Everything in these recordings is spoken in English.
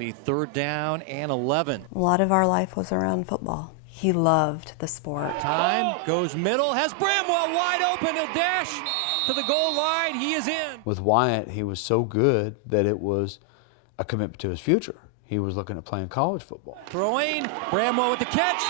Be 3rd down and 11. A lot of our life was around football. He loved the sport. Time goes middle, has Bramwell wide open. He'll dash to the goal line. He is in. With Wyatt, he was so good that it was a commitment to his future. He was looking at playing college football. Throwing, Bramwell with the catch.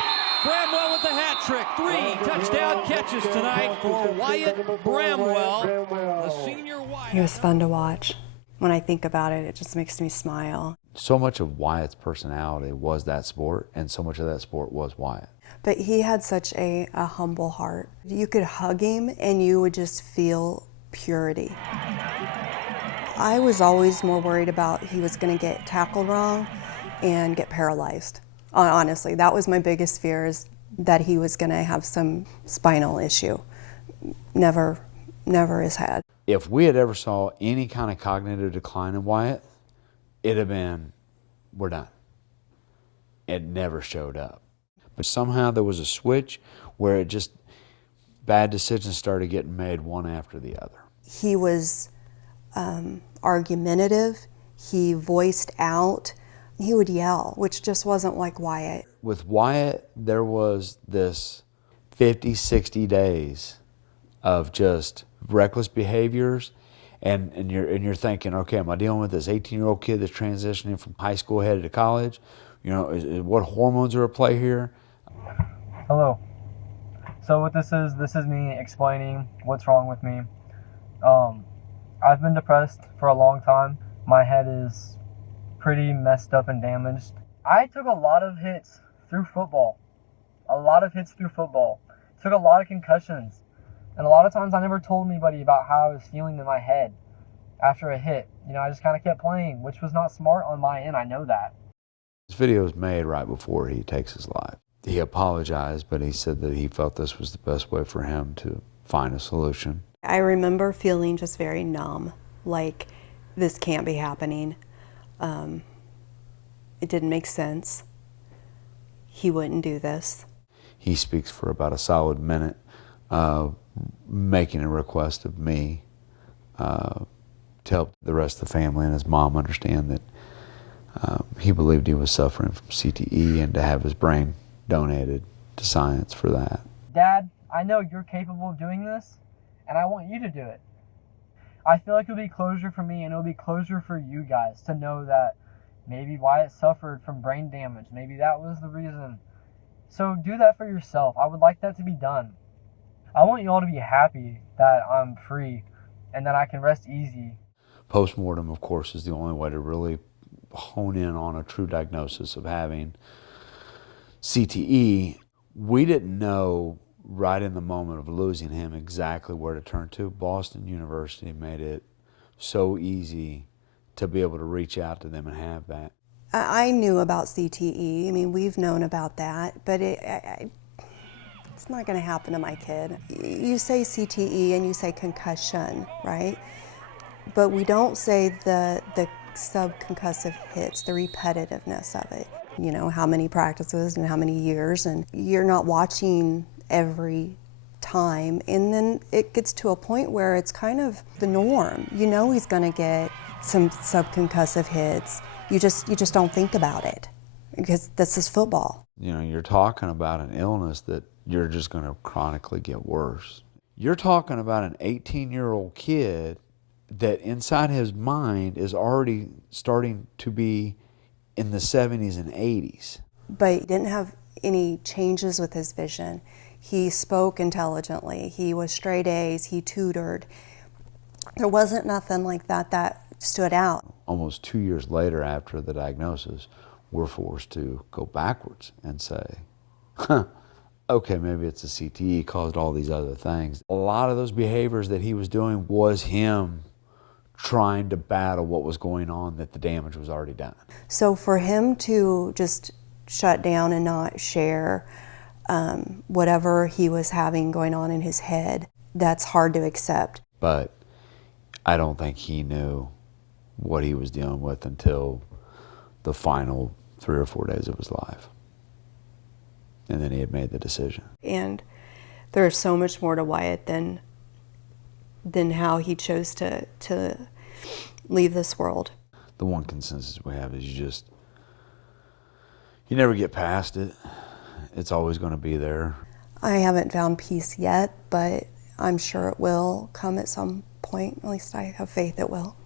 Bramwell with the hat trick. 3 touchdown catches tonight for Wyatt Bramwell, the senior Wyatt. He was fun to watch. When I think about it, it just makes me smile. So much of Wyatt's personality was that sport, and so much of that sport was Wyatt. But he had such a humble heart. You could hug him and you would just feel purity. I was always more worried about he was going to get tackled wrong and get paralyzed. Honestly, that was my biggest fear, is that he was going to have some spinal issue. Never has had. If we had ever saw any kind of cognitive decline in Wyatt, it'd have been, we're done. It never showed up. But somehow there was a switch where it just, bad decisions started getting made one after the other. He was argumentative. He voiced out. He would yell, which just wasn't like Wyatt. With Wyatt, there was this 50, 60 days of just reckless behaviors, and you're thinking, okay, am I dealing with this 18-year-old kid that's transitioning from high school headed to college? You know, what hormones are at play here? Hello. So what this is me explaining what's wrong with me. I've been depressed for a long time. My head is pretty messed up and damaged. I took a lot of hits through football. Took a lot of concussions. And a lot of times I never told anybody about how I was feeling in my head after a hit. You know, I just kind of kept playing, which was not smart on my end. I know that. This video was made right before he takes his life. He apologized, but he said that he felt this was the best way for him to find a solution. I remember feeling just very numb, like this can't be happening. It didn't make sense. He wouldn't do this. He speaks for about a solid minute, making a request of me to help the rest of the family and his mom understand that he believed he was suffering from CTE, and to have his brain donated to science for that. Dad, I know you're capable of doing this, and I want you to do it. I feel like it'll be closure for me, and it'll be closure for you guys to know that maybe Wyatt suffered from brain damage. Maybe that was the reason. So do that for yourself. I would like that to be done. I want you all to be happy that I'm free and that I can rest easy. Postmortem, of course, is the only way to really hone in on a true diagnosis of having CTE. We didn't know right in the moment of losing him exactly where to turn to. Boston University made it so easy to be able to reach out to them and have that. I knew about CTE. I mean, we've known about that, but it's not going to happen to my kid. You say CTE and you say concussion, right? But we don't say the subconcussive hits, the repetitiveness of it. You know, how many practices and how many years, and you're not watching every time, and then it gets to a point where it's kind of the norm. You know he's going to get some subconcussive hits. You just don't think about it because this is football. You know, you're talking about an illness that you're just going to chronically get worse. You're talking about an 18-year-old kid that inside his mind is already starting to be in the 70s and 80s. But he didn't have any changes with his vision. He spoke intelligently. He was straight A's. He tutored. There wasn't nothing like that stood out. Almost 2 years later after the diagnosis, we're forced to go backwards and say, okay, maybe it's a CTE, caused all these other things. A lot of those behaviors that he was doing was him trying to battle what was going on, that the damage was already done. So for him to just shut down and not share whatever he was having going on in his head, that's hard to accept. But I don't think he knew what he was dealing with until the final 3 or 4 days of his life. And then he had made the decision. And there's so much more to Wyatt than how he chose to leave this world. The one consensus we have is you just You never get past it. It's always going to be there. I haven't found peace yet, but I'm sure it will come at some point. At least I have faith it will.